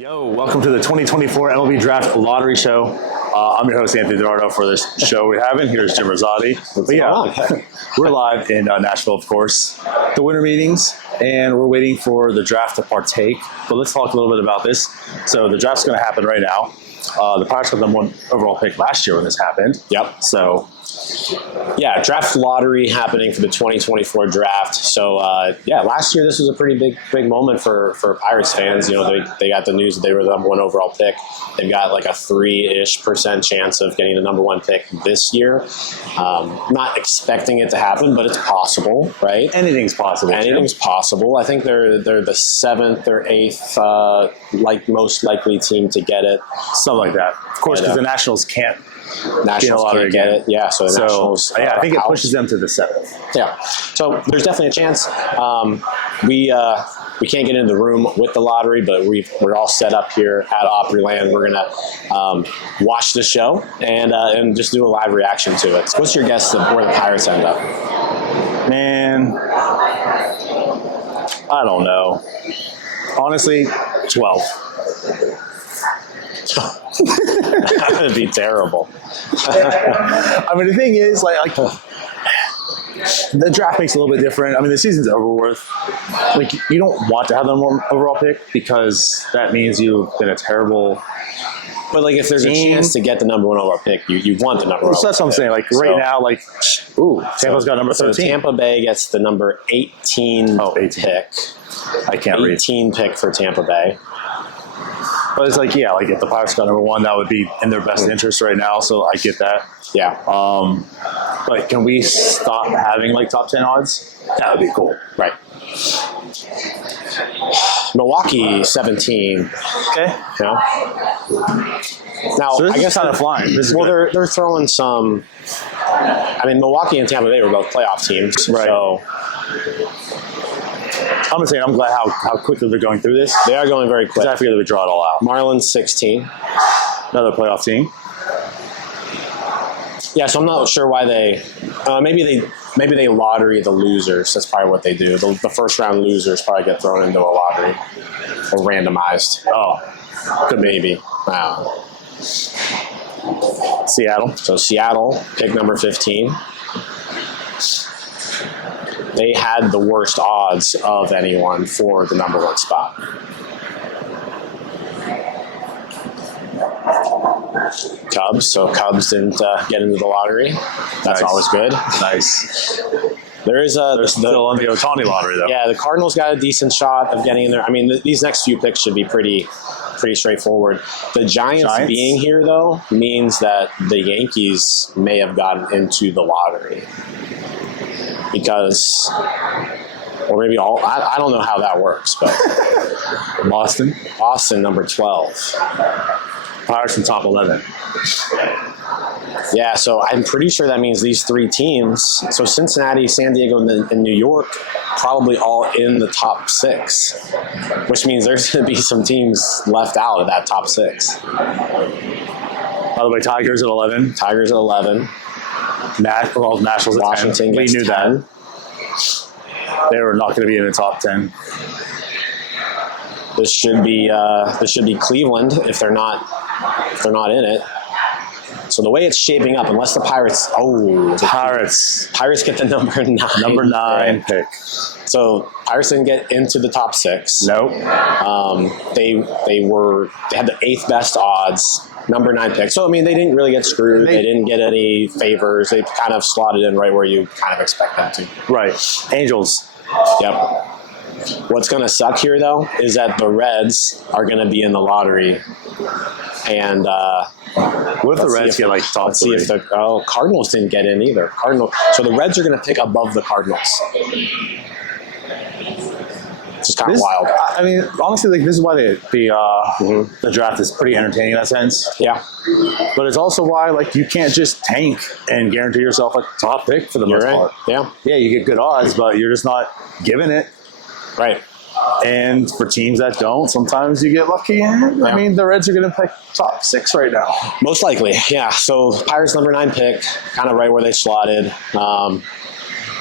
Yo, welcome to the 2024 MLB Draft Lottery Show. I'm your host, Anthony Dorado, for this show we're having. Here's Jim Rosati. But yeah, we're live in Nashville, of course, the Winter Meetings, and we're waiting for the draft to partake. But let's talk a little bit about this. So the draft's going to happen right now. The Pirates got the #1 overall pick last year when this happened. Yep. So, yeah, draft lottery happening for the 2024 draft. So, last year this was a pretty big moment for Pirates fans. You know, they got the news that they were the #1 overall pick. They've got like a 3% chance of getting the #1 pick this year. Not expecting it to happen, but it's possible, right? anything's possible. Anything's possible. I think they're the 7th or 8th most likely team to get it. Something like that. Of course, because the Nationals can't. Nationals can't get it. Yeah, so the Nationals. I think it pushes them to the 7th. Yeah, so there's definitely a chance. We can't get into the room with the lottery, but we're all set up here at Opryland. We're gonna watch the show and just do a live reaction to it. So what's your guess of where the Pirates end up? Man, I don't know. Honestly, 12. That would be terrible. I mean, the thing is, like the draft makes it a little bit different. I mean, the season's over with. Like, you don't want to have the #1 overall pick because that means you've been a terrible. But like, if there's a chance to get the #1 overall pick, you want the #1 overall pick. So that's what I'm saying. Like right now, like, Tampa's got number 13. So Tampa Bay gets the number 18 pick. I can't read. 18 pick for Tampa Bay. But it's like, yeah, like if the Pirates got #1, that would be in their best interest right now. So I get that. Yeah. But can we stop having like top 10 odds? That would be cool. Right. Milwaukee 17. Okay. You know? Now, So this I guess is kind of flying. they're throwing some. I mean, Milwaukee and Tampa Bay were both playoff teams, right? So I'm just saying, I'm glad how quickly they're going through this. they are going very quick. I figured they would draw it all out. Marlins 16. Another playoff team. Yeah, so I'm not sure why they. Maybe they lottery the losers. That's probably what they do. The first round losers probably get thrown into a lottery or randomized. Oh, Could maybe. Seattle. So Seattle, pick number 15. They had the worst odds of anyone for the #1 spot. Cubs. So Cubs didn't get into the lottery. That's always good. Nice. They're still on the Ohtani lottery, though. Yeah, the Cardinals got a decent shot of getting in there. I mean, these next few picks should be pretty straightforward. The Giants being here, though, means that the Yankees may have gotten into the lottery. Because, or maybe I don't know how that works, but Boston, number 12. Pirates in top 11. Yeah, so I'm pretty sure that means these three teams, so Cincinnati, San Diego, and New York, probably all in the top 6, which means there's going to be some teams left out of that top 6. By the way, Tigers at 11. Tigers at 11. Nationals at 10. Washington We gets knew 10. that. They were not going to be in the top 10. This should be Cleveland if they're not in it. So the way it's shaping up, unless the Pirates get the number 9. Number 9 pick. So Pirates didn't get into the top 6. Nope. They had the 8th best odds. Number 9 pick. So, I mean, they didn't really get screwed. They didn't get any favors. They kind of slotted in right where you kind of expect them to. Right. Angels. Yep. What's going to suck here, though, is that the Reds are going to be in the lottery. And what if the Reds get like top 3? See if Cardinals didn't get in either. So the Reds are going to pick above the Cardinals. It's just kind of wild. I mean, honestly, like this is why the draft is pretty entertaining in that sense. Yeah. But it's also why like you can't just tank and guarantee yourself a top pick for the most part. Yeah. Yeah, you get good odds, but you're just not giving it. Right. And for teams that don't, sometimes you get lucky. And I mean, the Reds are going to pick top 6 right now. Most likely, yeah. So Pirates number 9 pick, kind of right where they slotted.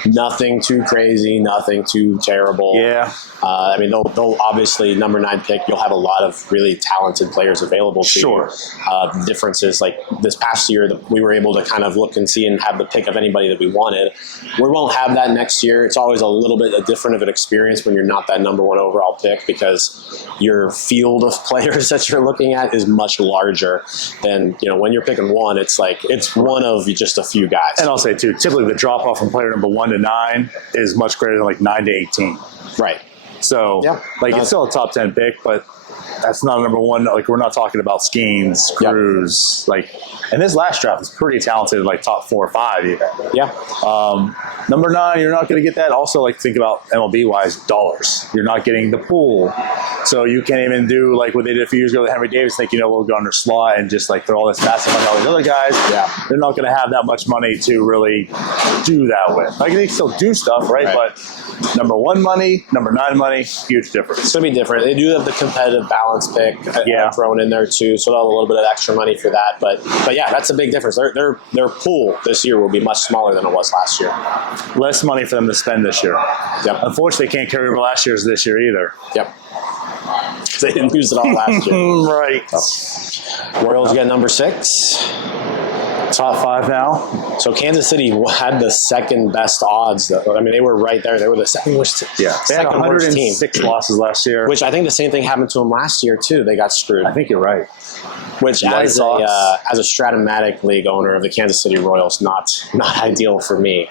Nothing too crazy, nothing too terrible. Yeah. I mean, they'll obviously, number 9 pick, you'll have a lot of really talented players available to you. The difference is, like, this past year, we were able to kind of look and see and have the pick of anybody that we wanted. We won't have that next year. It's always a little bit different of an experience when you're not that number 1 overall pick, because your field of players that you're looking at is much larger than, when you're picking 1, it's like, it's one of just a few guys. And I'll say, too, typically the drop-off from player number 1 to 9 is much greater than, like, 9 to 18. Right. So, it's still a top 10 pick, but that's not a number 1. Like, we're not talking about Skeens, Cruz. And this last draft is pretty talented, like top 4 or 5 even. Yeah. Number 9, you're not going to get that. Also, like, think about MLB-wise, dollars. You're not getting the pool. So you can't even do, like, what they did a few years ago with Henry Davis, think, we'll go under slot and just, like, throw all this massive money at all these other guys. Yeah. They're not going to have that much money to really do that with. Like, they still do stuff, right? But number 1 money, number 9 money, huge difference. It's going to be different. They do have the competitive balance pick thrown in there, too, so they'll have a little bit of extra money for that. But yeah, that's a big difference. Their pool this year will be much smaller than it was last year. Less money for them to spend this year. Yep. Unfortunately, they can't carry over last year's this year either. Yep. They didn't use it all last year. Right. So, Royals get number 6. Top 5 now. So Kansas City had the second best odds. I mean, they were right there. They were the second worst. Yeah, they had 106 losses last year. Which I think the same thing happened to them last year too. They got screwed. I think you're right. Which, as a Stratomatic League owner of the Kansas City Royals, not ideal for me.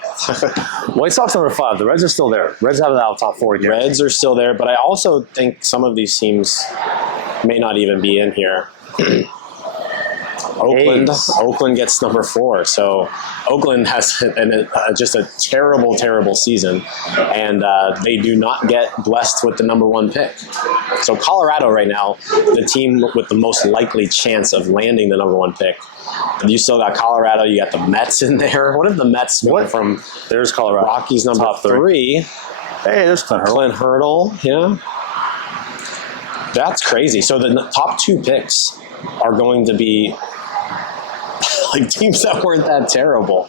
White Sox number 5. The Reds are still there. Reds have out top 4 again. Reds are still there, but I also think some of these teams may not even be in here. Oakland gets number 4. So Oakland has just a terrible, terrible season, and they do not get blessed with the number 1 pick. So Colorado right now, the team with the most likely chance of landing the number 1 pick. And you still got Colorado. You got the Mets in there. What if the Mets went from there's Colorado Rockies number top 3? Hey, there's Clint Hurdle. Yeah. That's crazy. So the top 2 picks are going to be like teams that weren't that terrible.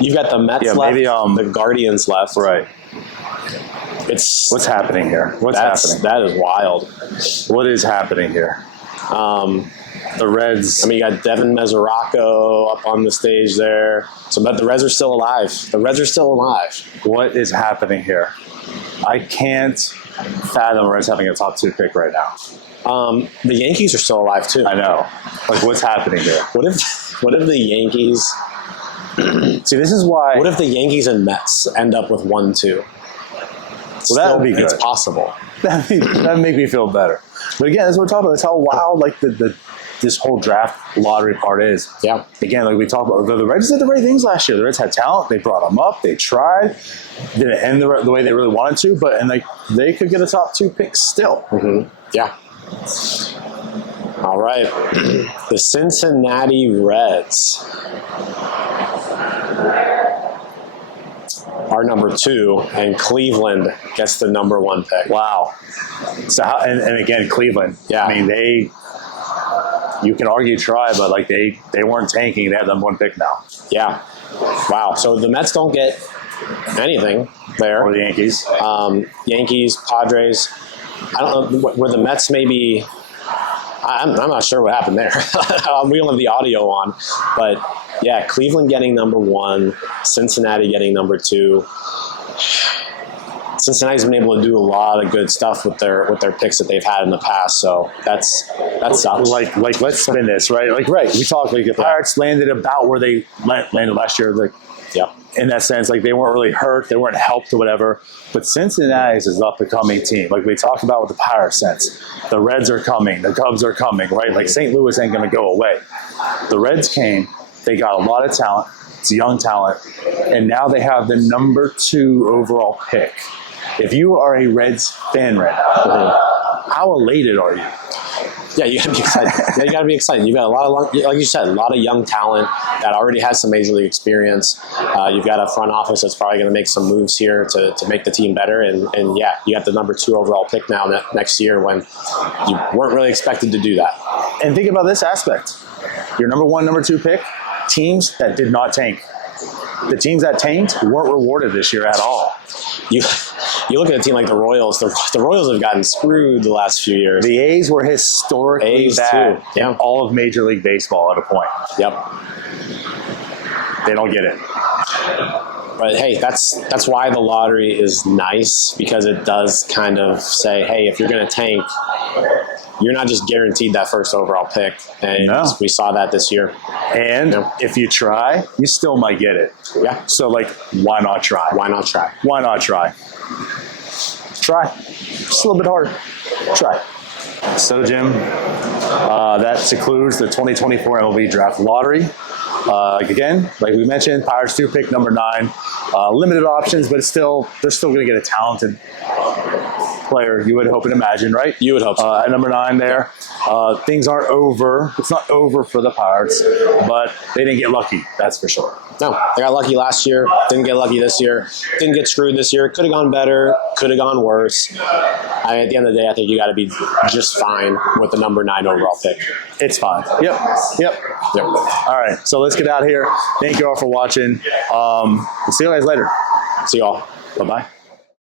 You've got the Mets left, maybe, the Guardians left. Right. What's happening here? Happening? That is wild. What is happening here? The Reds. I mean, you got Devin Mesoraco up on the stage there. But the Reds are still alive. What is happening here? I can't fathom the Reds having a top 2 pick right now. The Yankees are still alive too. I know. Like, what's happening here? What if the Yankees? See, this is why. What if the Yankees and Mets end up with 1-2? Well, that would be good. It's possible. That'd make me feel better. But again, that's what we're talking about. That's how wild this whole draft lottery part is. Yeah. Again, like we talked about, the Reds did the right things last year. The Reds had talent. They brought them up. They tried. Didn't end the way they really wanted to, they could get a top 2 pick still. Mm-hmm. Yeah. All right. The Cincinnati Reds are number 2, and Cleveland gets the number 1 pick. Wow. So and again, Cleveland. Yeah. I mean, you can argue try, but they weren't tanking. They have the number 1 pick now. Yeah. Wow. So the Mets don't get anything there. Or the Yankees. Yankees, Padres. I don't know where the Mets maybe. I'm not sure what happened there. We don't have the audio on, but yeah, Cleveland getting number 1, Cincinnati getting number 2. Cincinnati's been able to do a lot of good stuff with their picks that they've had in the past, so that sucks. Like let's spin this, right? We talked the Pirates landed about where they landed last year. In that sense, they weren't really hurt, they weren't helped or whatever. But Cincinnati's is up and coming team. Like we talked about with the Pirates sense. The Reds are coming, the Cubs are coming, right? St. Louis ain't gonna go away. The Reds came, they got a lot of talent, it's young talent, and now they have the number 2 overall pick. If you are a Reds fan right now, how elated are you? Yeah, you gotta be excited. You gotta be excited. You've got a lot of, like you said, a lot of young talent that already has some major league experience. You've got a front office that's probably going to make some moves here to make the team better. And yeah, you got the number 2 overall pick now next year when you weren't really expected to do that. And think about this aspect: your number 1, number 2 pick, teams that did not tank. the teams that tanked weren't rewarded this year at all. You look at a team like the Royals. The Royals have gotten screwed the last few years. The A's were historically A's bad too. Yeah. in all of Major League Baseball at a point. Yep. They don't get it. But hey, that's why the lottery is nice, because it does kind of say, hey, if you're going to tank, you're not just guaranteed that first overall pick. And we saw that this year. And if you try, you still might get it. Yeah. So, like, why not try? Why not try? Why not try? Try. Just a little bit harder. Try. So, Jim, that concludes the 2024 MLB Draft Lottery. Again, like we mentioned, Pirates do pick number 9. Limited options, but they're still going to get a talented player, you would hope and imagine, right? You would hope so. At number 9 there. Things aren't over. It's not over for the Pirates, but they didn't get lucky, that's for sure. No, they got lucky last year. Didn't get lucky this year. Didn't get screwed this year. Could have gone better. Could have gone worse. At the end of the day, I think you got to be just fine with the number 9 overall pick. It's fine. Yep. All right, so let's get out of here. Thank you all for watching. We'll see you guys later. See you all. Bye-bye.